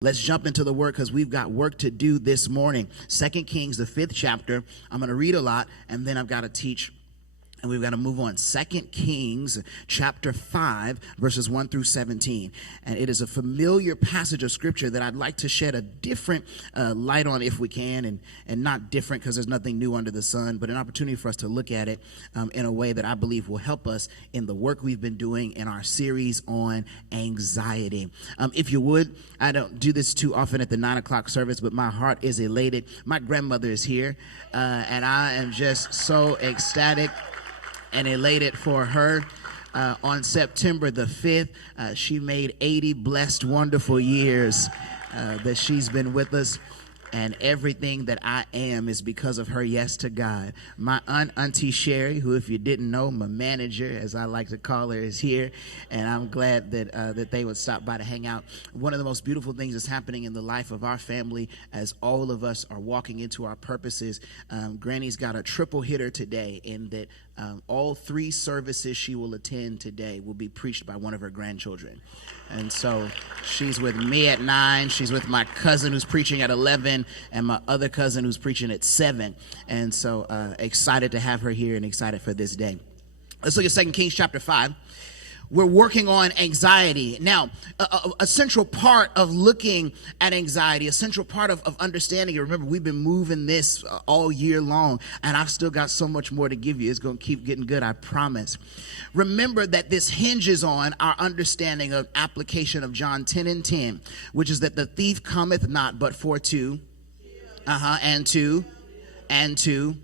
Let's jump into the word because we've got work to do this morning. 2 Kings, the 5th chapter. I'm going to read a lot, and then I've got to teach, and we've got to move on. 2 Kings, chapter 5, verses 1 through 17. And it is a familiar passage of scripture that I'd like to shed a different light on if we can, and not different because there's nothing new under the sun, but an opportunity for us to look at it in a way that I believe will help us in the work we've been doing in our series on anxiety. If you would, I don't do this too often at the 9 o'clock service, but my heart is elated. My grandmother is here, and I am just so ecstatic and elated for her. On September the 5th, she made 80 blessed, wonderful years that she's been with us. And everything that I am is because of her yes to God. My Auntie Sherry, who, if you didn't know, my manager, as I like to call her, is here. And I'm glad that they would stop by to hang out. One of the most beautiful things that's happening in the life of our family as all of us are walking into our purposes. Granny's got a triple hitter today in that all 3 services she will attend today will be preached by one of her grandchildren. And so she's with me at 9. She's with my cousin who's preaching at 11 and my other cousin who's preaching at 7. And so excited to have her here and excited for this day. Let's look at 2 Kings chapter 5. We're working on anxiety. Now, a central part of looking at anxiety, a central part of understanding it. Remember, we've been moving this all year long, and I've still got so much more to give you. It's going to keep getting good, I promise. Remember that this hinges on our understanding of application of John 10:10, which is that the thief cometh not but for to, and to.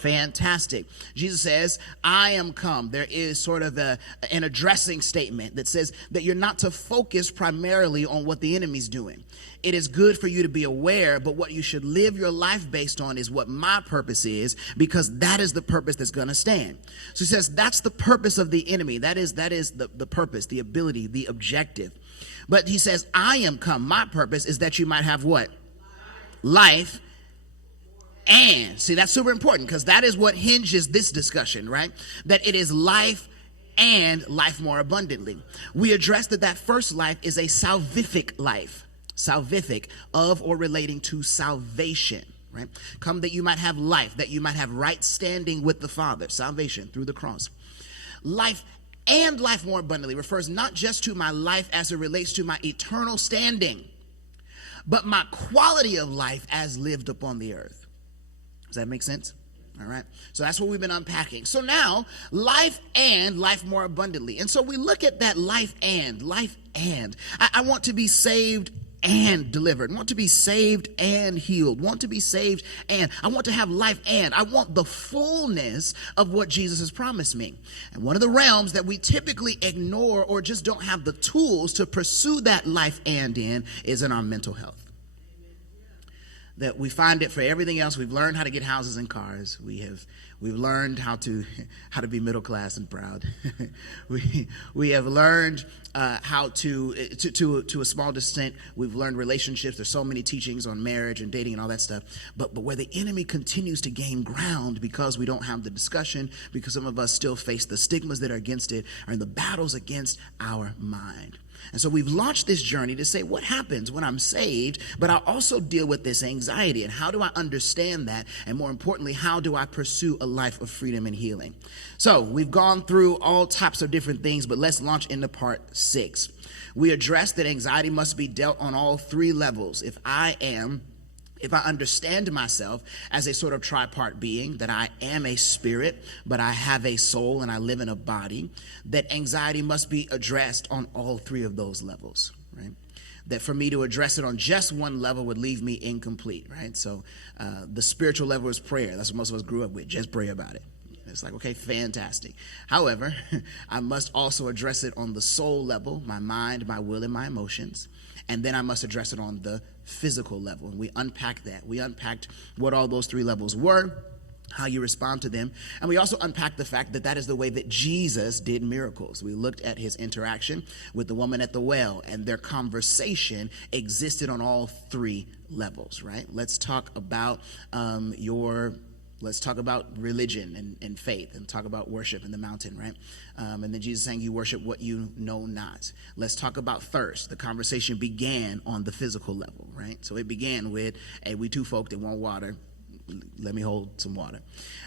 Fantastic. Jesus says, I am come. There is sort of an addressing statement that says that you're not to focus primarily on what the enemy's doing. It is good for you to be aware, but what you should live your life based on is what my purpose is, because that is the purpose that's going to stand. So he says that's the purpose of the enemy. That is the purpose, the ability, the objective. But he says, I am come. My purpose is that you might have what? Life. And see, that's super important because that is what hinges this discussion, right? That it is life and life more abundantly. We addressed that first life is a salvific life, salvific, of or relating to salvation, right? Come that you might have life, that you might have right standing with the Father, salvation through the cross. Life and life more abundantly refers not just to my life as it relates to my eternal standing, but my quality of life as lived upon the earth. Does that make sense? All right. So that's what we've been unpacking. So now, life and life more abundantly. And so we look at that life and. I want to be saved and delivered. I want to be saved and healed. Want to be saved and. I want to have life and. I want the fullness of what Jesus has promised me. And one of the realms that we typically ignore or just don't have the tools to pursue that life and in is in our mental health. That we find it for everything else. We've learned how to get houses and cars. We've learned how to be middle class and proud. we have learned how to a small extent. We've learned relationships. There's so many teachings on marriage and dating and all that stuff. But where the enemy continues to gain ground because we don't have the discussion, because some of us still face the stigmas that are against it, are in the battles against our mind. And so we've launched this journey to say, what happens when I'm saved, but I also deal with this anxiety, and how do I understand that? And more importantly, how do I pursue a life of freedom and healing? So we've gone through all types of different things, but let's launch into part 6. We addressed that anxiety must be dealt on all 3 levels. If I understand myself as a sort of tripart being, that I am a spirit, but I have a soul and I live in a body, that anxiety must be addressed on all 3 of those levels, right? That for me to address it on just one level would leave me incomplete, right? So the spiritual level is prayer. That's what most of us grew up with. Just pray about it. It's like, okay, fantastic. However, I must also address it on the soul level, my mind, my will, and my emotions. And then I must address it on the physical level. And we unpacked that. We unpacked what all those 3 levels were, how you respond to them. And we also unpacked the fact that that is the way that Jesus did miracles. We looked at his interaction with the woman at the well, and their conversation existed on all 3 levels, right? Let's talk about your Let's talk about religion and faith, and talk about worship in the mountain, right? And then Jesus saying, you worship what you know not. Let's talk about thirst. The conversation began on the physical level, right? So it began with, hey, we two folk that want water. Let me hold some water.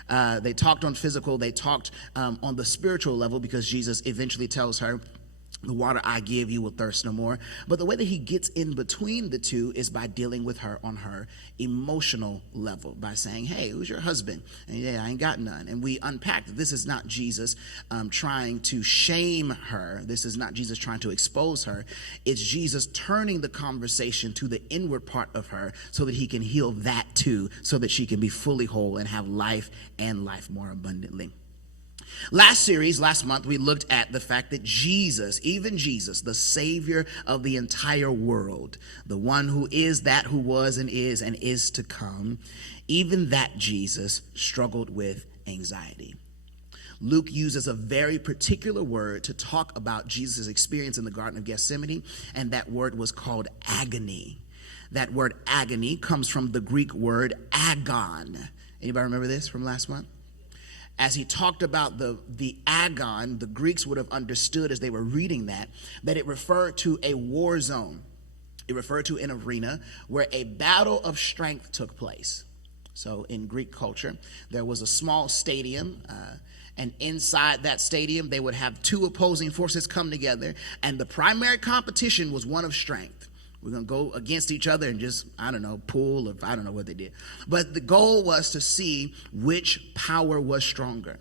They talked on physical. They talked on the spiritual level, because Jesus eventually tells her, the water I give you will thirst no more. But the way that he gets in between the two is by dealing with her on her emotional level, by saying, hey, who's your husband? And yeah, I ain't got none. And we unpacked that this is not Jesus trying to shame her. This is not Jesus trying to expose her. It's Jesus turning the conversation to the inward part of her so that he can heal that too, so that she can be fully whole and have life, and life more abundantly. Last month, we looked at the fact that Jesus, even Jesus, the Savior of the entire world, the one who is that, who was and is to come, even that Jesus struggled with anxiety. Luke uses a very particular word to talk about Jesus' experience in the Garden of Gethsemane, and that word was called agony. That word agony comes from the Greek word agon. Anybody remember this from last month? As he talked about the agon, the Greeks would have understood as they were reading that it referred to a war zone. It referred to an arena where a battle of strength took place. So in Greek culture, there was a small stadium, and inside that stadium, they would have two opposing forces come together, and the primary competition was one of strength. We're going to go against each other and just, pull, or I don't know what they did. But the goal was to see which power was stronger,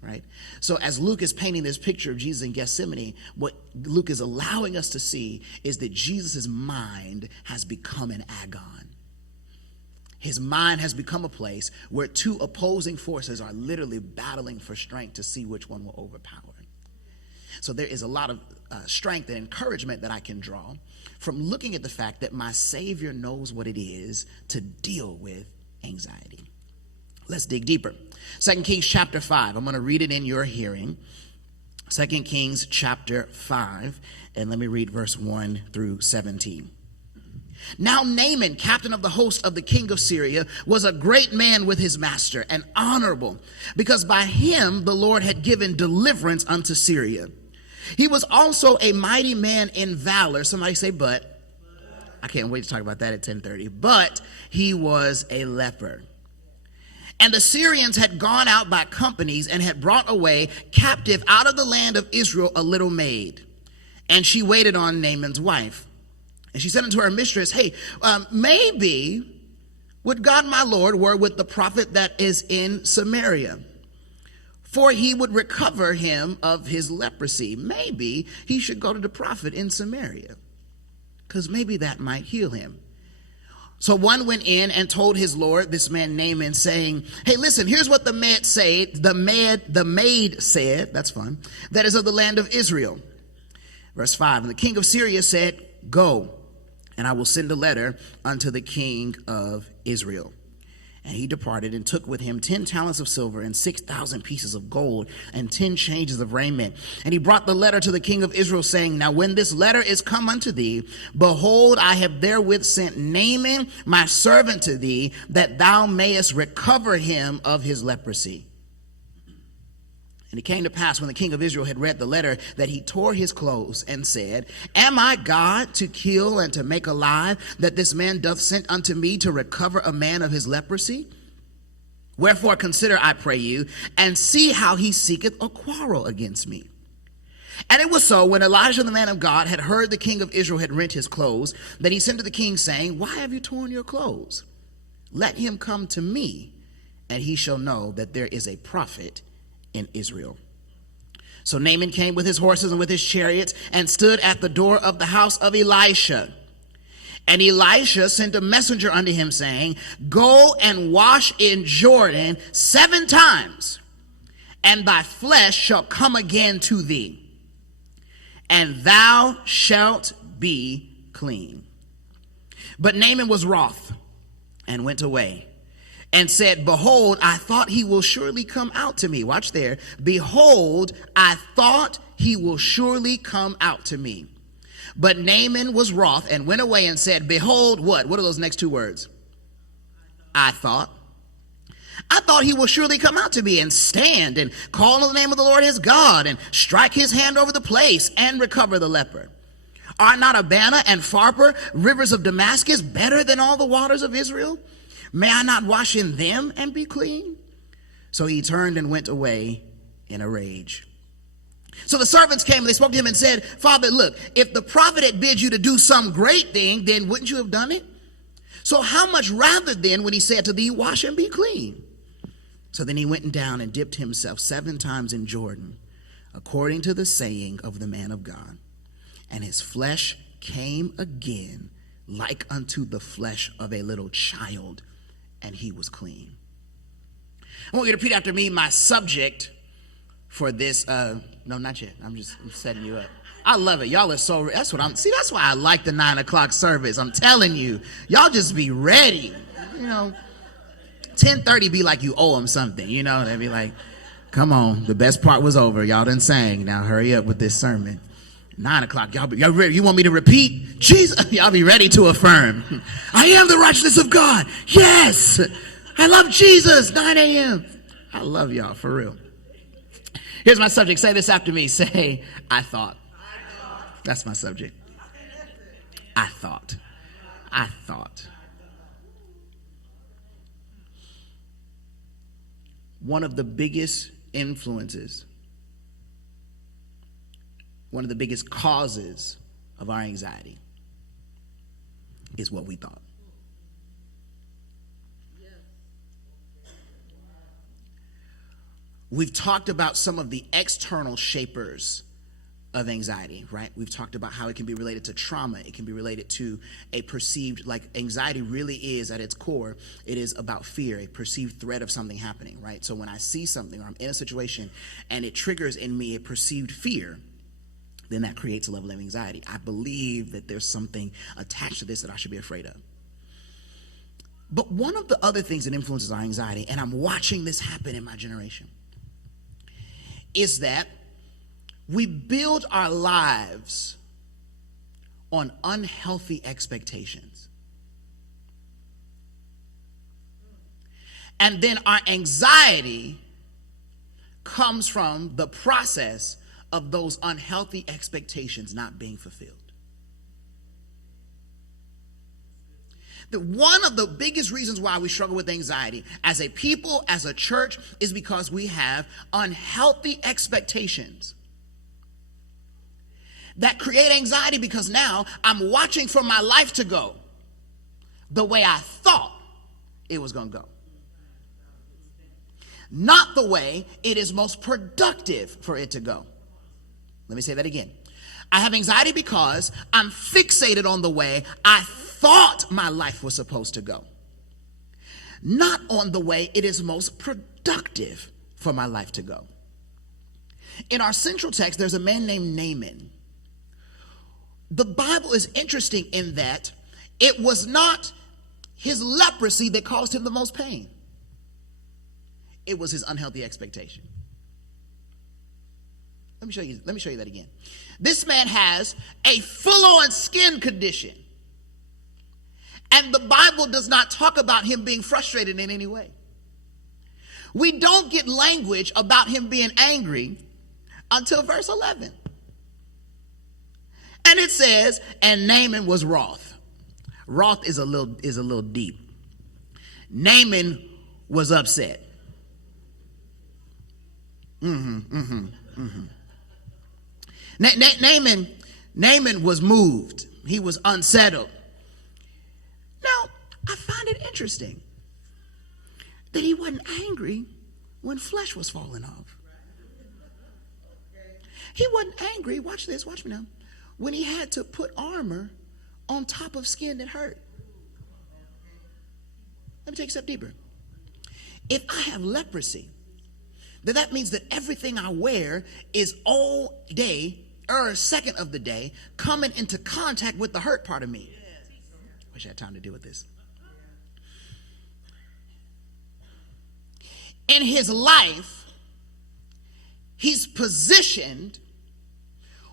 right? So as Luke is painting this picture of Jesus in Gethsemane, what Luke is allowing us to see is that Jesus' mind has become an agon. His mind has become a place where two opposing forces are literally battling for strength to see which one will overpower. So there is a lot of strength and encouragement that I can draw from looking at the fact that my Savior knows what it is to deal with anxiety. Let's dig deeper. 2 Kings chapter 5. I'm going to read it in your hearing. 2 Kings chapter 5. And let me read verse 1 through 17. Now Naaman, captain of the host of the king of Syria, was a great man with his master, and honorable, because by him the Lord had given deliverance unto Syria. He was also a mighty man in valor. Somebody say, but. I can't wait to talk about that at 10:30. But he was a leper. And the Syrians had gone out by companies and had brought away captive out of the land of Israel a little maid. And she waited on Naaman's wife. And she said unto her mistress, hey, maybe would God my Lord were with the prophet that is in Samaria, for he would recover him of his leprosy. Maybe he should go to the prophet in Samaria, because maybe that might heal him. So one went in and told his lord, this man Naaman, saying, hey, listen, here's what the maid said. The maid said, that's fun, that is of the land of Israel. Verse 5, and the king of Syria said, go, and I will send a letter unto the king of Israel. And he departed and took with him 10 talents of silver and 6,000 pieces of gold and 10 changes of raiment. And he brought the letter to the king of Israel, saying, now when this letter is come unto thee, behold, I have therewith sent Naaman my servant to thee, that thou mayest recover him of his leprosy. And it came to pass, when the king of Israel had read the letter, that he tore his clothes and said, am I God to kill and to make alive, that this man doth send unto me to recover a man of his leprosy? Wherefore consider, I pray you, and see how he seeketh a quarrel against me. And it was so, when Elijah the man of God had heard the king of Israel had rent his clothes, that he sent to the king, saying, why have you torn your clothes? Let him come to me, and he shall know that there is a prophet in Israel. So Naaman came with his horses and with his chariots, and stood at the door of the house of Elisha. And Elisha sent a messenger unto him, saying, go and wash in Jordan 7 times, and thy flesh shall come again to thee, and thou shalt be clean. But Naaman was wroth, and went away, and said, behold, I thought he will surely come out to me. Watch there. Behold, I thought he will surely come out to me. But Naaman was wroth, and went away, and said, behold, what? What are those next 2 words? I thought. I thought he will surely come out to me and stand and call on the name of the Lord his God and strike his hand over the place and recover the leper. Are not Abana and Pharpar, rivers of Damascus, better than all the waters of Israel? May I not wash in them and be clean? So he turned and went away in a rage. So the servants came and they spoke to him and said, Father, look, if the prophet had bid you to do some great thing, then wouldn't you have done it? So how much rather then when he said to thee, wash and be clean? So then he went down and dipped himself 7 times in Jordan, according to the saying of the man of God. And his flesh came again like unto the flesh of a little child, and he was clean. I want you to repeat after me my subject for this. No, not yet. I'm setting you up. I love it. Y'all are so, that's why I like the 9 o'clock service. I'm telling you, y'all just be ready. 10:30 be like you owe them something, They'd be like, come on, the best part was over. Y'all done sang. Now hurry up with this sermon. 9 o'clock, y'all ready? You want me to repeat? Jesus, y'all be ready to affirm. I am the righteousness of God. Yes, I love Jesus. 9 a.m. I love y'all, for real. Here's my subject. Say this after me. Say, I thought. That's my subject. I thought. I thought. One of the biggest influences, one of the biggest causes of our anxiety is what we thought. We've talked about some of the external shapers of anxiety, right? We've talked about how it can be related to trauma. It can be related to a perceived, like anxiety really is at its core, it is about fear, a perceived threat of something happening, right? So when I see something or I'm in a situation and it triggers in me a perceived fear, then that creates a level of anxiety. I believe that there's something attached to this that I should be afraid of. But one of the other things that influences our anxiety, and I'm watching this happen in my generation, is that we build our lives on unhealthy expectations. And then our anxiety comes from the process of those unhealthy expectations not being fulfilled. One of the biggest reasons why we struggle with anxiety as a people, as a church, is because we have unhealthy expectations that create anxiety, because now I'm watching for my life to go the way I thought it was going to go, not the way it is most productive for it to go. Let me say that again. I have anxiety because I'm fixated on the way I thought my life was supposed to go, not on the way it is most productive for my life to go. In our central text, there's a man named Naaman. The Bible is interesting in that it was not his leprosy that caused him the most pain. It was his unhealthy expectation. Let me show you that again. This man has a full-on skin condition, and the Bible does not talk about him being frustrated in any way. We don't get language about him being angry until verse 11. And it says, and Naaman was wroth. Wroth is a little deep. Naaman was upset. Naaman was moved. He was unsettled. Now, I find it interesting that he wasn't angry when flesh was falling off. He wasn't angry, watch this, watch me now, when he had to put armor on top of skin that hurt. Let me take a step deeper. If I have leprosy, then that means that everything I wear is all day or a second of the day coming into contact with the hurt part of me. Wish I had time to deal with this. In his life, he's positioned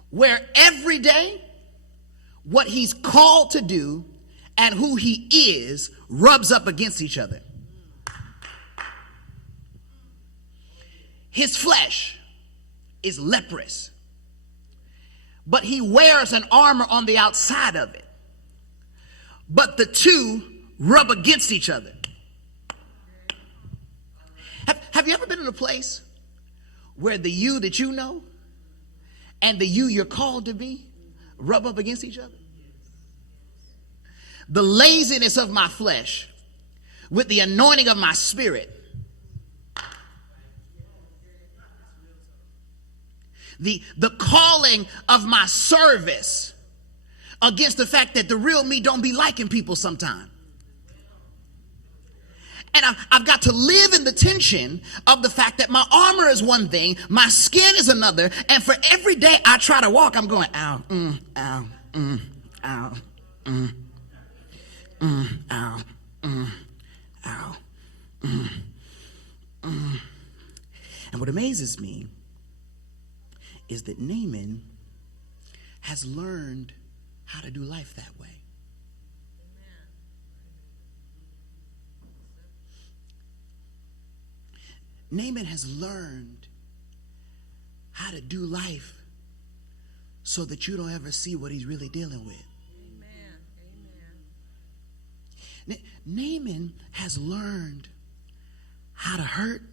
where every day what he's called to do and who he is rubs up against each other. His flesh is leprous, but he wears an armor on the outside of it. But the two rub against each other. Have you ever been in a place where the you that you know and the you you're called to be rub up against each other? The laziness of my flesh with the anointing of my spirit. The calling of my service against the fact that the real me don't be liking people sometimes. And I've got to live in the tension of the fact that my armor is one thing, my skin is another, and for every day I try to walk, I'm going, ow, ow, ow, ow, ow, And what amazes me is that Naaman has learned how to do life that way. Naaman has learned how to do life so that you don't ever see what he's really dealing with. Amen. Naaman has learned how to hurt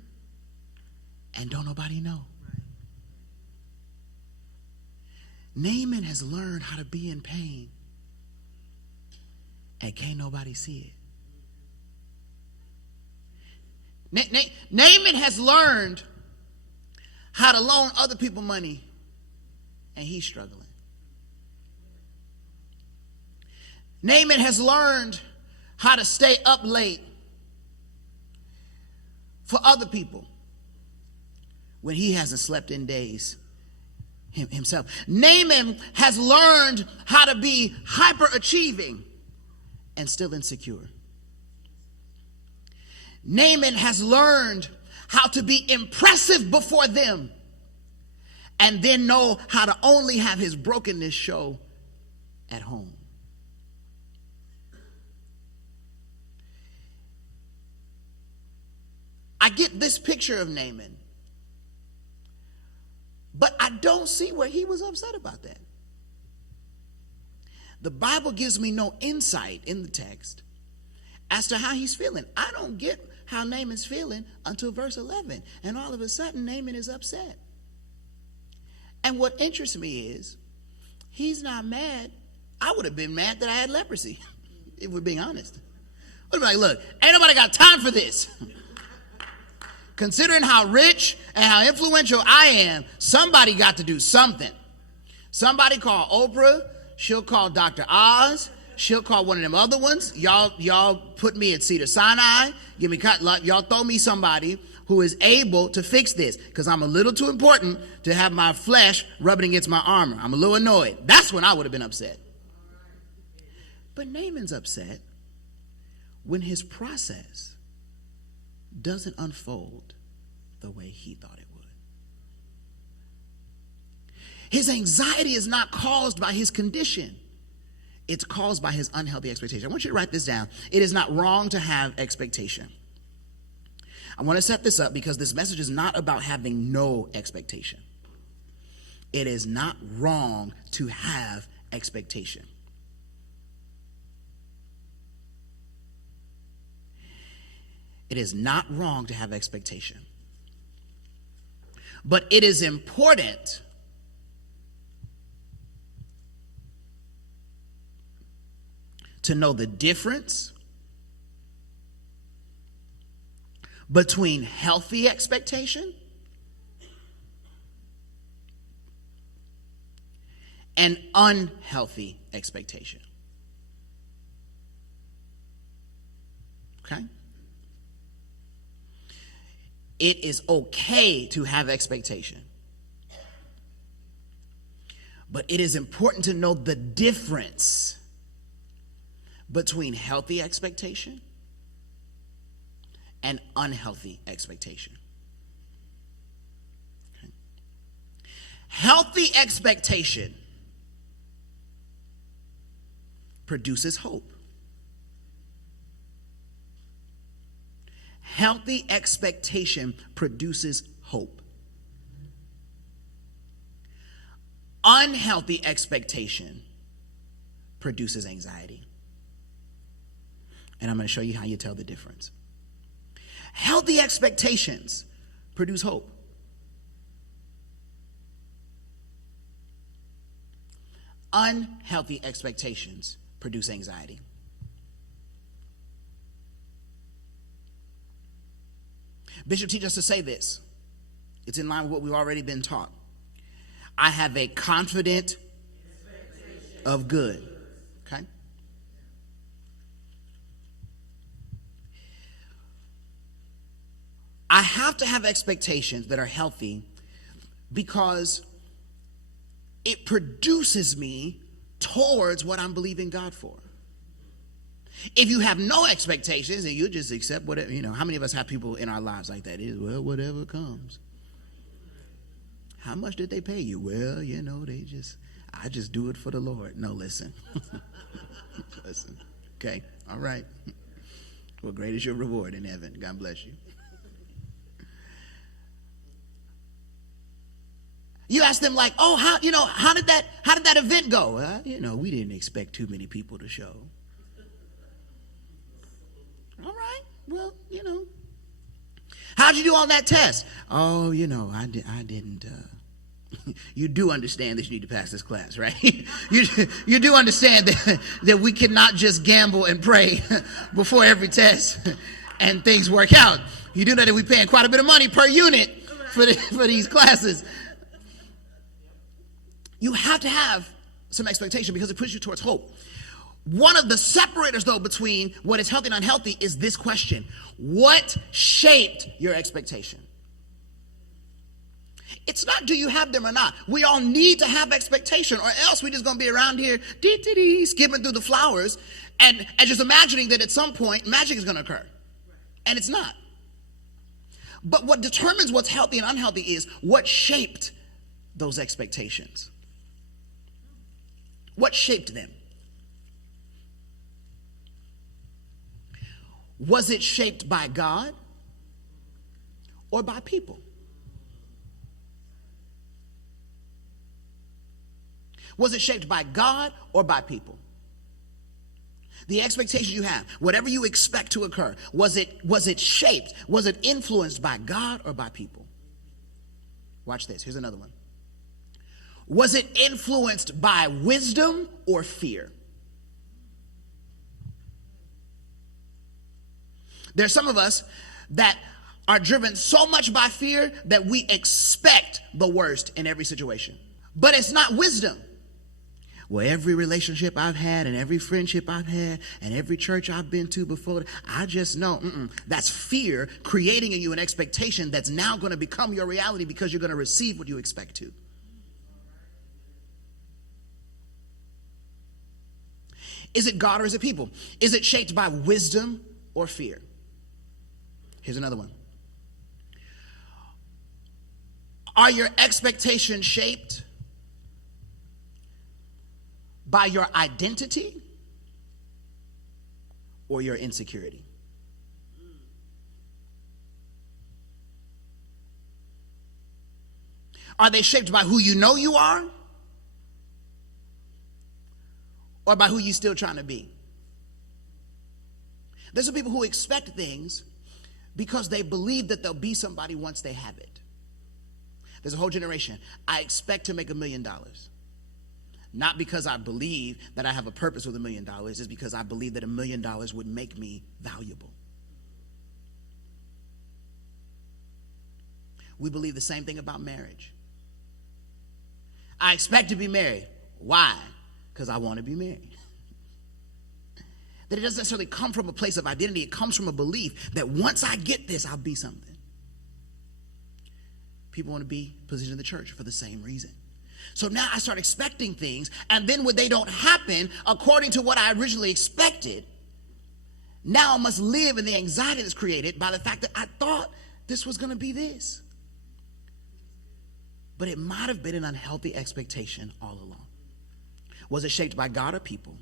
and don't nobody know. Naaman has learned how to be in pain and can't nobody see it. Naaman has learned how to loan other people money and he's struggling. Naaman has learned how to stay up late for other people when he hasn't slept in days himself. Naaman has learned how to be hyperachieving and still insecure. Naaman has learned how to be impressive before them and then know how to only have his brokenness show at home. I get this picture of Naaman, but I don't see where he was upset about that. The Bible gives me no insight in the text as to how he's feeling. I don't get how Naaman's feeling until verse 11. And all of a sudden, Naaman is upset. And what interests me is, he's not mad. I would have been mad that I had leprosy, if we're being honest. I would have been like, look, ain't nobody got time for this. Considering how rich and how influential I am, somebody got to do something. Somebody call Oprah. She'll call Dr. Oz. She'll call one of them other ones. Y'all put me at Cedar Sinai. Give me y'all throw me somebody who is able to fix this, because I'm a little too important to have my flesh rubbing against my armor. I'm a little annoyed. That's when I would have been upset. But Naaman's upset when his process doesn't unfold the way he thought it would. His anxiety is not caused by his condition. It's caused by his unhealthy expectation. I want you to write this down. It is not wrong to have expectation. I want to set this up because this message is not about having no expectation. It is not wrong to have expectation. It is not wrong to have expectation. But it is important to know the difference between healthy expectation and unhealthy expectation. Okay? It is okay to have expectation. But it is important to know the difference between healthy expectation and unhealthy expectation. Okay. Healthy expectation produces hope. Healthy expectation produces hope. Unhealthy expectation produces anxiety. And I'm going to show you how you tell the difference. Healthy expectations produce hope. Unhealthy expectations produce anxiety. Bishop teaches us to say this. It's in line with what we've already been taught. I have a confident of good. Okay? I have to have expectations that are healthy because it produces me towards what I'm believing God for. If you have no expectations and you just accept whatever, how many of us have people in our lives like that? Well, whatever comes. How much did they pay you? Well, I just do it for the Lord. No, listen. Listen. Okay. All right. Well, great is your reward in heaven. God bless you. You ask them like, oh, how did that event go? We didn't expect too many people to show. All right. Well, how'd you do on that test? Oh, I didn't. You do understand that you need to pass this class, right? you do understand that we cannot just gamble and pray before every test and things work out. You do know that we're paying quite a bit of money per unit for these classes. You have to have some expectation because it pushes you towards hope. One of the separators, though, between what is healthy and unhealthy is this question. What shaped your expectation? It's not do you have them or not. We all need to have expectation, or else we're just going to be around here skipping through the flowers and just imagining that at some point magic is going to occur. And it's not. But what determines what's healthy and unhealthy is what shaped those expectations. What shaped them? Was it shaped by God or by people? Was it shaped by God or by people? The expectations you have, whatever you expect to occur, was it shaped? Was it influenced by God or by people? Watch this. Here's another one. Was it influenced by wisdom or fear? There's some of us that are driven so much by fear that we expect the worst in every situation. But it's not wisdom. Well, every relationship I've had and every friendship I've had and every church I've been to before, I just know that's fear creating in you an expectation that's now going to become your reality because you're going to receive what you expect to. Is it God or is it people? Is it shaped by wisdom or fear? Here's another one. Are your expectations shaped by your identity or your insecurity? Are they shaped by who you know you are or by who you're still trying to be? There's some people who expect things because they believe that they'll be somebody once they have it. There's a whole generation. I expect to make $1 million. Not because I believe that I have a purpose with $1 million. It's because I believe that $1 million would make me valuable. We believe the same thing about marriage. I expect to be married. Why? Because I want to be married. That it doesn't necessarily come from a place of identity. It comes from a belief that once I get this, I'll be something. People want to be positioned in the church for the same reason. So now I start expecting things, and then when they don't happen according to what I originally expected, now I must live in the anxiety that's created by the fact that I thought this was going to be this. But it might have been an unhealthy expectation all along. Was it shaped by God or people?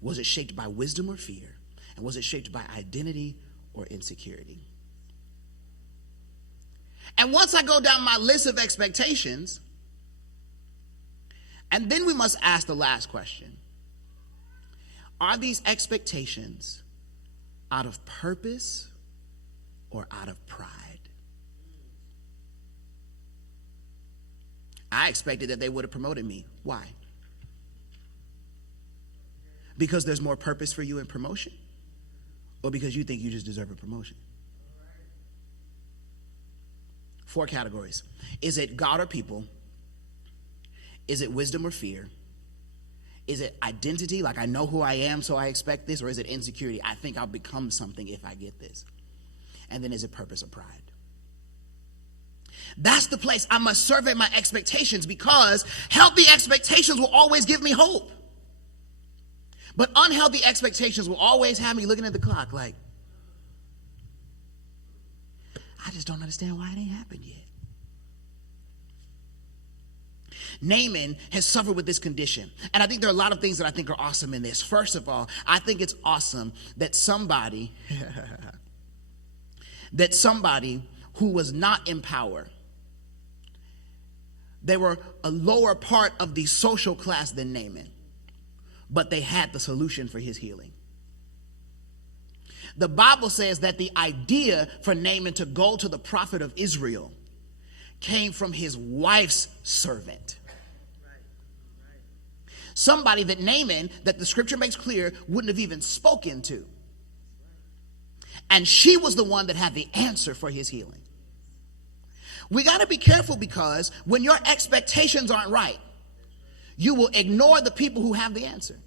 Was it shaped by wisdom or fear? And was it shaped by identity or insecurity? And once I go down my list of expectations, And then we must ask the last question. Are these expectations out of purpose or out of pride? I expected that they would have promoted me. Why? Because there's more purpose for you in promotion? Or because you think you just deserve a promotion? 4 categories. Is it God or people? Is it wisdom or fear? Is it identity, like I know who I am, so I expect this? Or is it insecurity? I think I'll become something if I get this. And then is it purpose or pride? That's the place I must survey my expectations, because healthy expectations will always give me hope. But unhealthy expectations will always have me looking at the clock like, I just don't understand why it ain't happened yet. Naaman has suffered with this condition. And I think there are a lot of things that I think are awesome in this. First of all, I think it's awesome that somebody who was not in power, they were a lower part of the social class than Naaman, but they had the solution for his healing. The Bible says that the idea for Naaman to go to the prophet of Israel came from his wife's servant. Somebody that Naaman, that the scripture makes clear, wouldn't have even spoken to. And she was the one that had the answer for his healing. We got to be careful, because when your expectations aren't right, you will ignore the people who have the answer.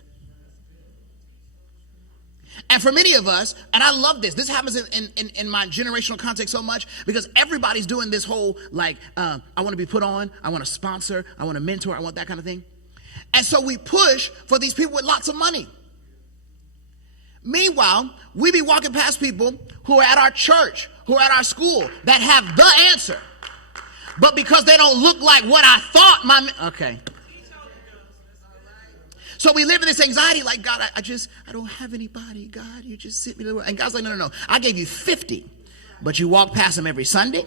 And for many of us, and I love this happens in my generational context so much, because everybody's doing this whole like, I want to be put on, I want to sponsor, I want to mentor, I want that kind of thing. And so we push for these people with lots of money. Meanwhile, we be walking past people who are at our church, who are at our school, that have the answer. But because they don't look like what I thought okay. So we live in this anxiety like, God, I don't have anybody. God, you just sent me to the world. And God's like, no. I gave you 50. But you walk past them every Sunday.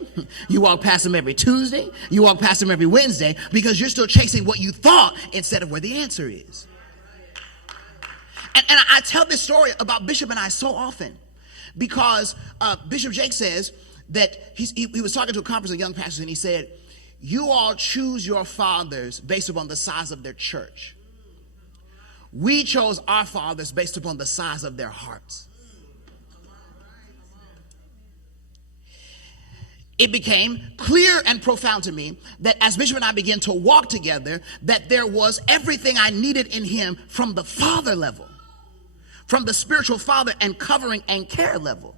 You walk past them every Tuesday. You walk past them every Wednesday, because you're still chasing what you thought instead of where the answer is. And I tell this story about Bishop and I so often, because Bishop Jake says that he was talking to a conference of young pastors, and he said, you all choose your fathers based upon the size of their church. We chose our fathers based upon the size of their hearts. It became clear and profound to me that as Bishop and I began to walk together, that there was everything I needed in him from the father level, from the spiritual father and covering and care level.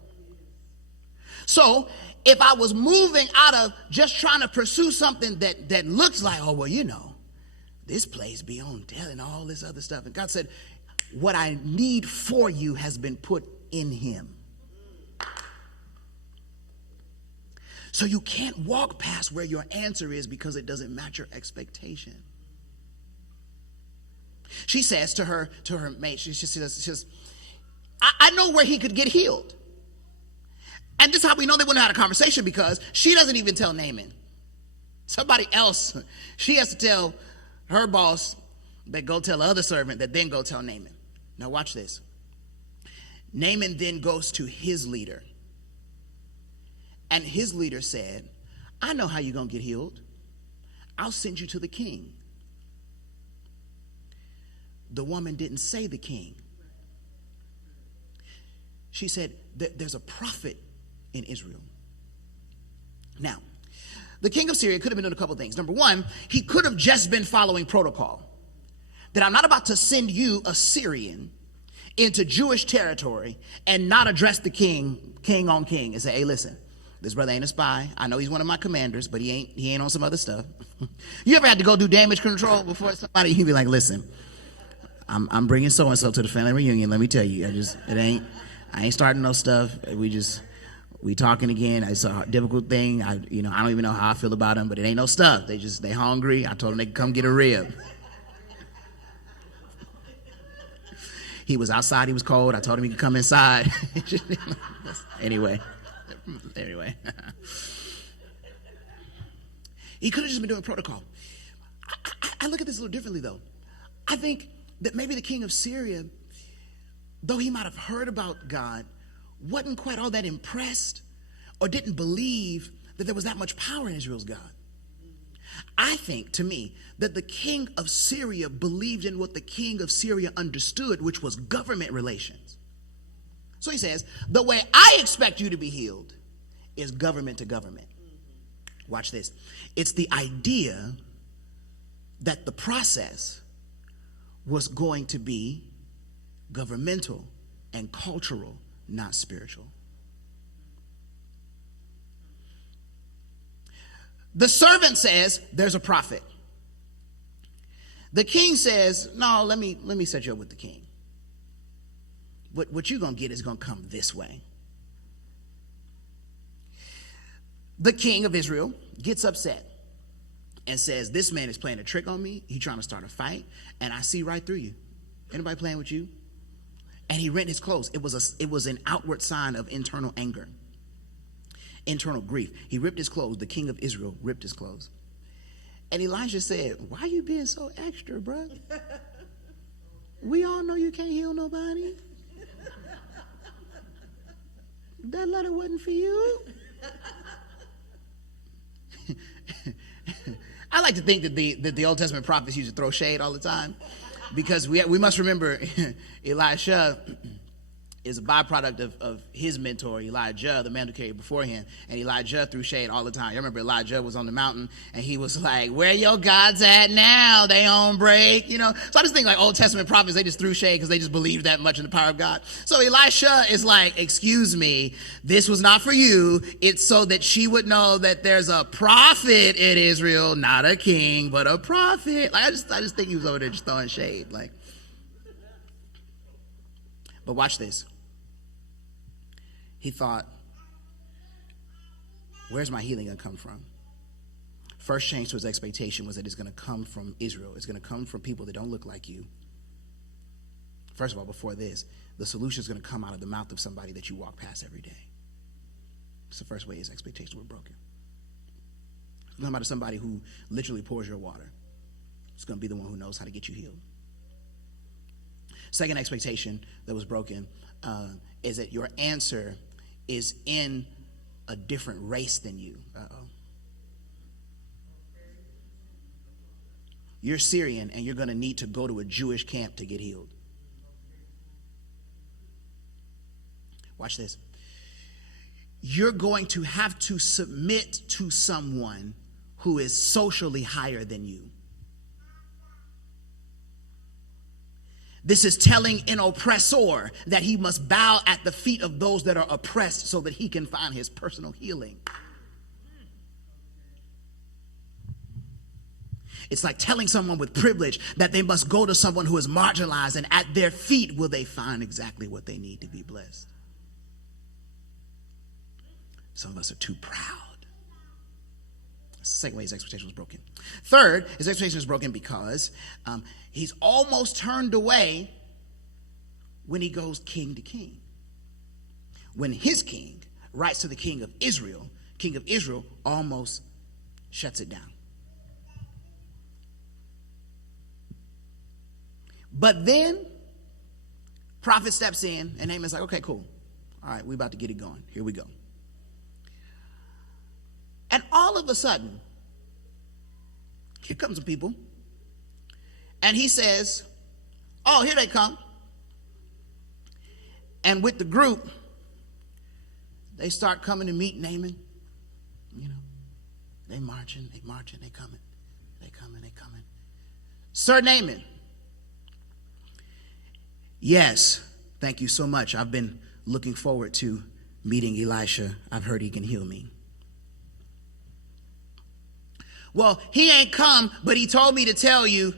So if I was moving out of just trying to pursue something that looks like, oh, well, this place be on deal and all this other stuff. And God said, what I need for you has been put in him. So you can't walk past where your answer is because it doesn't match your expectation. She says to her mate, she says, I know where he could get healed. And this is how we know they wouldn't have had a conversation, because she doesn't even tell Naaman. Somebody else, she has to tell her boss that go tell the other servant that then go tell Naaman. Now watch this. Naaman then goes to his leader. And his leader said, I know how you're going to get healed. I'll send you to the king. The woman didn't say the king. She said, there's a prophet in Israel. Now, the king of Syria could have been doing a couple of things. Number one, he could have just been following protocol. That I'm not about to send you, a Syrian, into Jewish territory and not address the king on king, and say, hey, listen, this brother ain't a spy. I know he's one of my commanders, but he ain't on some other stuff. You ever had to go do damage control before somebody? You'd be like, listen, I'm bringing so-and-so to the family reunion. Let me tell you, I ain't starting no stuff. We talking again. It's a difficult thing. I don't even know how I feel about them, but it ain't no stuff. They hungry. I told them they could come get a rib. He was outside. He was cold. I told him he could come inside. Anyway. He could have just been doing protocol. I look at this a little differently, though. I think that maybe the king of Syria, though he might have heard about God, wasn't quite all that impressed or didn't believe that there was that much power in Israel's God. I think, to me, that the king of Syria believed in what the king of Syria understood, which was government relations. So he says, the way I expect you to be healed is government to government. Watch this. It's the idea that the process was going to be governmental and cultural, not spiritual. The servant says, there's a prophet. The king says, no, let me set you up with the king. What you're going to get is going to come this way. The king of Israel gets upset and says, this man is playing a trick on me. He's trying to start a fight, and I see right through you. Anybody playing with you? And he rent his clothes. It was an outward sign of internal anger, internal grief. He ripped his clothes. The king of Israel ripped his clothes. And Elijah said, why are you being so extra, bro? We all know you can't heal nobody. That letter wasn't for you. I like to think that the Old Testament prophets used to throw shade all the time, because we must remember Elisha is a byproduct of his mentor, Elijah, the man who came before him. And Elijah threw shade all the time. You remember Elijah was on the mountain, and he was like, where your gods at now? They on break, you know? So I just think like Old Testament prophets, they just threw shade because they just believed that much in the power of God. So Elisha is like, excuse me, this was not for you. It's so that she would know that there's a prophet in Israel, not a king, but a prophet. Like I just think he was over there just throwing shade. Like, but watch this. He thought, where's my healing going to come from? First change to his expectation was that it's going to come from Israel. It's going to come from people that don't look like you. First of all, before this, the solution is going to come out of the mouth of somebody that you walk past every day. It's the first way his expectations were broken. It's going to come out of somebody who literally pours your water. It's going to be the one who knows how to get you healed. Second expectation that was broken is that your answer is in a different race than you. You're Syrian, and you're going to need to go to a Jewish camp to get healed. Watch this. You're going to have to submit to someone who is socially higher than you. This is telling an oppressor that he must bow at the feet of those that are oppressed so that he can find his personal healing. It's like telling someone with privilege that they must go to someone who is marginalized, and at their feet will they find exactly what they need to be blessed. Some of us are too proud. That's the second way his expectation was broken. Third, his expectation was broken because he's almost turned away when he goes king to king. When his king writes to the king of Israel almost shuts it down. But then, prophet steps in, and Naaman's like, okay, cool. All right, we're about to get it going. Here we go. And all of a sudden, here comes some people. And he says, oh, here they come. And with the group, they start coming to meet Naaman. You know, they marching, they coming. Sir Naaman. Yes, thank you so much. I've been looking forward to meeting Elisha. I've heard he can heal me. Well, he ain't come, but he told me to tell you.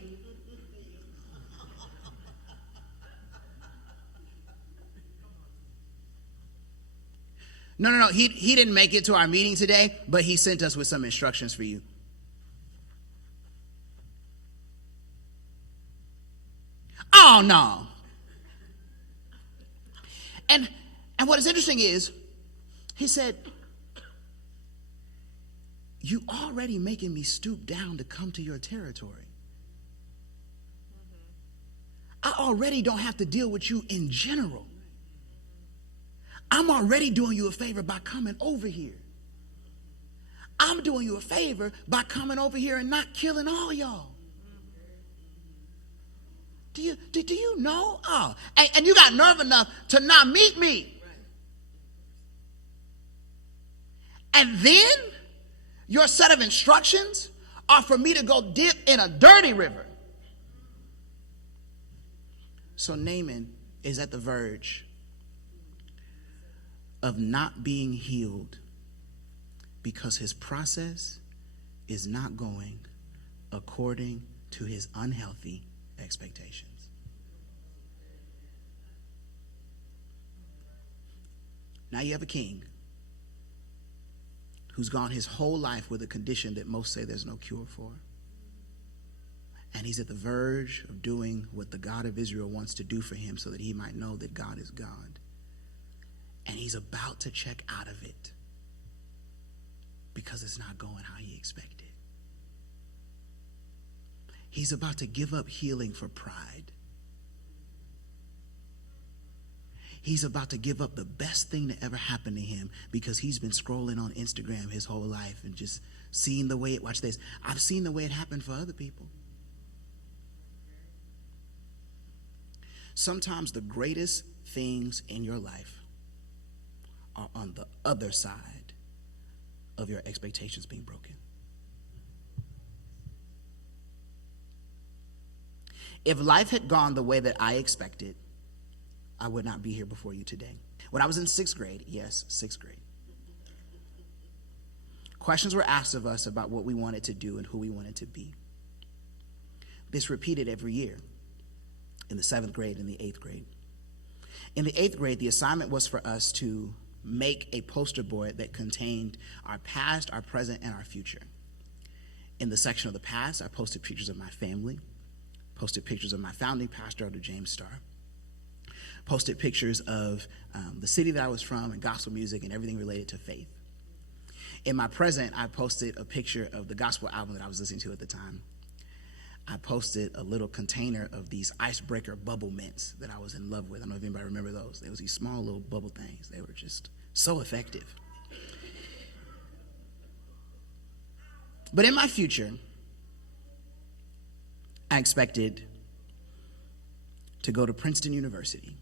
No. He didn't make it to our meeting today, but he sent us with some instructions for you. Oh, no. And what is interesting is, he said, you already making me stoop down to come to your territory. I already don't have to deal with you in general. I'm already doing you a favor by coming over here. I'm doing you a favor by coming over here and not killing all y'all. Do you know? Oh, and you got nerve enough to not meet me. And then your set of instructions are for me to go dip in a dirty river. So Naaman is at the verge of not being healed because his process is not going according to his unhealthy expectations. Now you have a king who's gone his whole life with a condition that most say there's no cure for. And he's at the verge of doing what the God of Israel wants to do for him so that he might know that God is God. And he's about to check out of it because it's not going how he expected. He's about to give up healing for pride. He's about to give up the best thing that ever happened to him because he's been scrolling on Instagram his whole life and just seeing the way it, watch this, I've seen the way it happened for other people. Sometimes the greatest things in your life are on the other side of your expectations being broken. If life had gone the way that I expected, I would not be here before you today. When I was in sixth grade, yes, sixth grade, questions were asked of us about what we wanted to do and who we wanted to be. This repeated every year in the seventh grade and the eighth grade. In the eighth grade, the assignment was for us to make a poster board that contained our past, our present, and our future. In the section of the past, I posted pictures of my family, posted pictures of my founding pastor, Elder James Starr, posted pictures of the city that I was from and gospel music and everything related to faith. In my present, I posted a picture of the gospel album that I was listening to at the time. I posted a little container of these icebreaker bubble mints that I was in love with. I don't know if anybody remember those. They was these small little bubble things. They were just so effective. But in my future, I expected to go to Princeton University.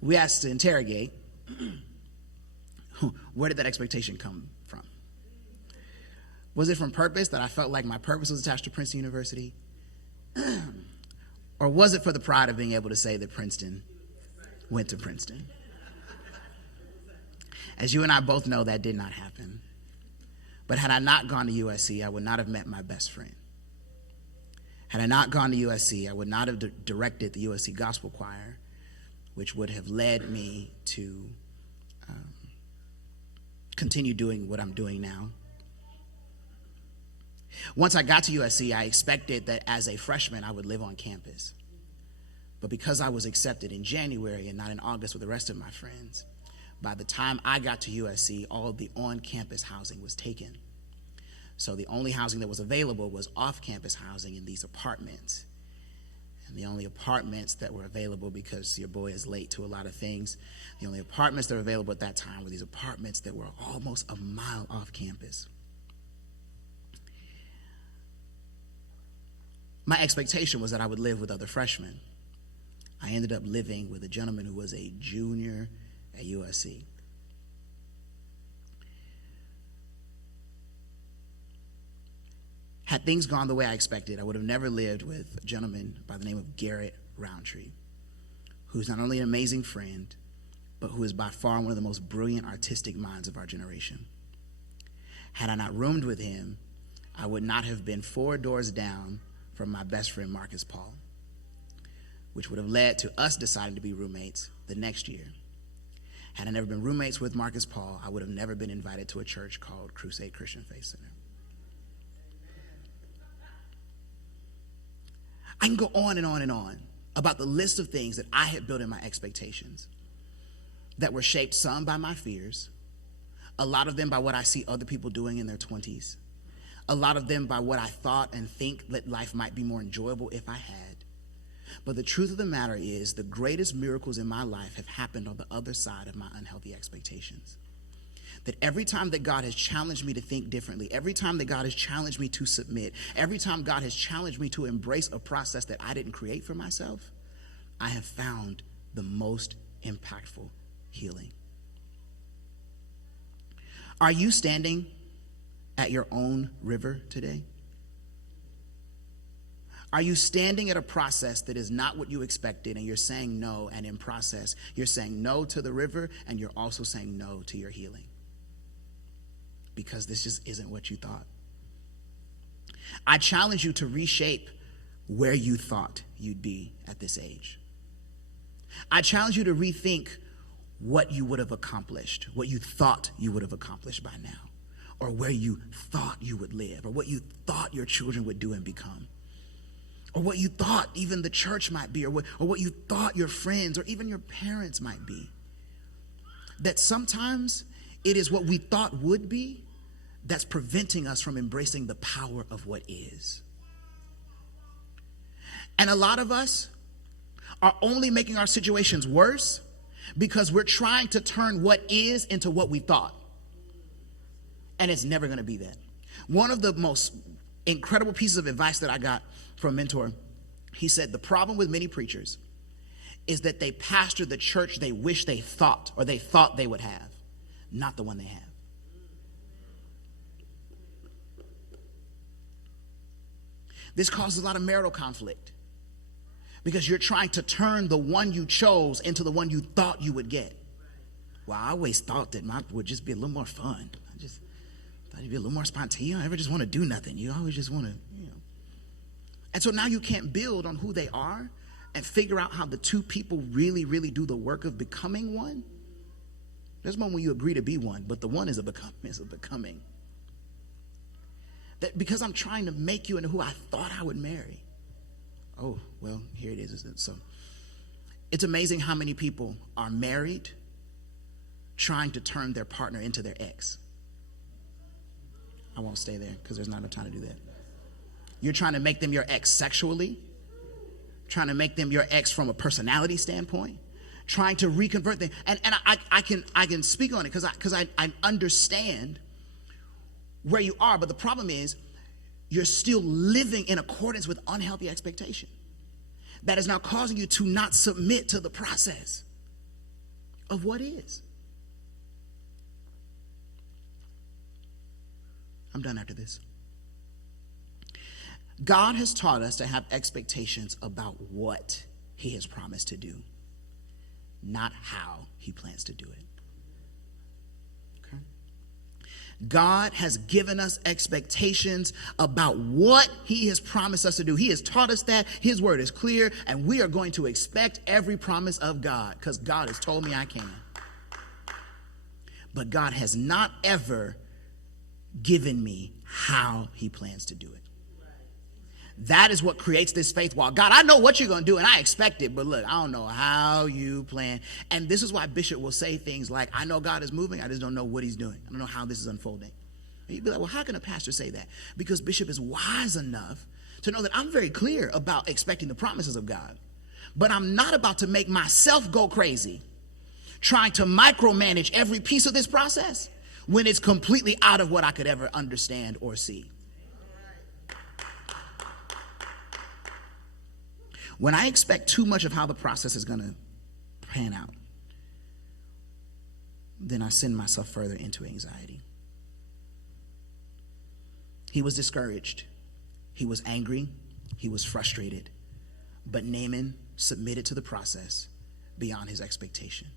We asked to interrogate, where did that expectation come from? Was it from purpose, that I felt like my purpose was attached to Princeton University? Or was it for the pride of being able to say that Princeton went to Princeton? As you and I both know, that did not happen. But had I not gone to USC, I would not have met my best friend. Had I not gone to USC, I would not have directed the USC Gospel Choir, which would have led me to continue doing what I'm doing now. Once I got to USC, I expected that as a freshman, I would live on campus. But because I was accepted in January and not in August with the rest of my friends, by the time I got to USC, all of the on-campus housing was taken. So the only housing that was available was off-campus housing in these apartments. And the only apartments that were available, because your boy is late to a lot of things, the only apartments that were available at that time were these apartments that were almost a mile off campus. My expectation was that I would live with other freshmen. I ended up living with a gentleman who was a junior at USC. Had things gone the way I expected, I would have never lived with a gentleman by the name of Garrett Roundtree, who's not only an amazing friend, but who is by far one of the most brilliant artistic minds of our generation. Had I not roomed with him, I would not have been 4 doors down from my best friend, Marcus Paul, which would have led to us deciding to be roommates the next year. Had I never been roommates with Marcus Paul, I would have never been invited to a church called Crusade Christian Faith Center. I can go on and on and on about the list of things that I had built in my expectations that were shaped some by my fears, a lot of them by what I see other people doing in their 20s, A lot of them by what I thought and think that life might be more enjoyable if I had. But the truth of the matter is, the greatest miracles in my life have happened on the other side of my unhealthy expectations. That every time that God has challenged me to think differently, every time that God has challenged me to submit, every time God has challenged me to embrace a process that I didn't create for myself, I have found the most impactful healing. Are you standing at your own river today? Are you standing at a process that is not what you expected and you're saying no, and in process you're saying no to the river and you're also saying no to your healing? Because this just isn't what you thought. I challenge you to reshape where you thought you'd be at this age. I challenge you to rethink what you would have accomplished, what you thought you would have accomplished by now, or where you thought you would live, or what you thought your children would do and become, or what you thought even the church might be, or what you thought your friends or even your parents might be. That sometimes it is what we thought would be that's preventing us from embracing the power of what is. And a lot of us are only making our situations worse because we're trying to turn what is into what we thought. And it's never going to be that. One of the most incredible pieces of advice that I got from a mentor, he said, the problem with many preachers is that they pastor the church they wish they thought, or they thought they would have, not the one they have. This causes a lot of marital conflict because you're trying to turn the one you chose into the one you thought you would get. Well, I always thought that mine would just be a little more fun. I just thought it'd be a little more spontaneous. You don't ever just want to do nothing. You always just want to, And so now you can't build on who they are and figure out how the two people really, really do the work of becoming one. There's one when you agree to be one, but the one is a becoming. That because I'm trying to make you into who I thought I would marry. Oh, well, here it is, isn't it? So it's amazing how many people are married trying to turn their partner into their ex. I won't stay there because there's not enough time to do that. You're trying to make them your ex sexually, trying to make them your ex from a personality standpoint, trying to reconvert them. And I can speak on it because I understand where you are, but the problem is you're still living in accordance with unhealthy expectation. That is now causing you to not submit to the process of what is. I'm done after this. God has taught us to have expectations about what he has promised to do, not how he plans to do it. God has given us expectations about what he has promised us to do. He has taught us that. His word is clear, and we are going to expect every promise of God because God has told me I can. But God has not ever given me how he plans to do it. That is what creates this faith wall. God, I know what you're going to do, and I expect it, but look, I don't know how you plan. And this is why Bishop will say things like, I know God is moving, I just don't know what he's doing. I don't know how this is unfolding. And you'd be like, well, how can a pastor say that? Because Bishop is wise enough to know that I'm very clear about expecting the promises of God. But I'm not about to make myself go crazy trying to micromanage every piece of this process when it's completely out of what I could ever understand or see. When I expect too much of how the process is going to pan out, then I send myself further into anxiety. He was discouraged. He was angry. He was frustrated. But Naaman submitted to the process beyond his expectation.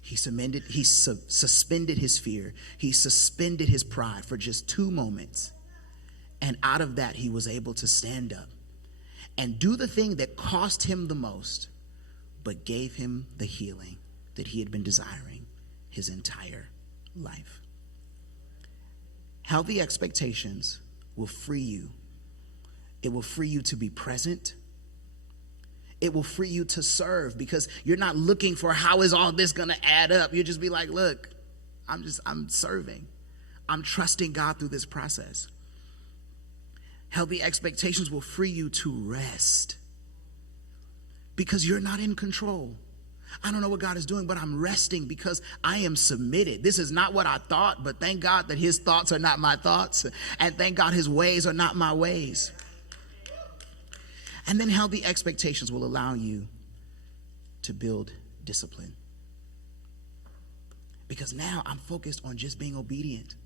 He suspended his fear. He suspended his pride for just 2 moments. And out of that, he was able to stand up and do the thing that cost him the most, but gave him the healing that he had been desiring his entire life. Healthy expectations will free you. It will free you to be present. It will free you to serve because you're not looking for how is all this going to add up. You just be like, look, I'm serving. I'm trusting God through this process. Healthy expectations will free you to rest because you're not in control. I don't know what God is doing, but I'm resting because I am submitted. This is not what I thought, but thank God that his thoughts are not my thoughts. And thank God his ways are not my ways. And then healthy expectations will allow you to build discipline. Because now I'm focused on just being obedient,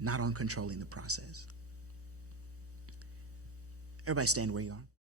not on controlling the process. Everybody stand where you are.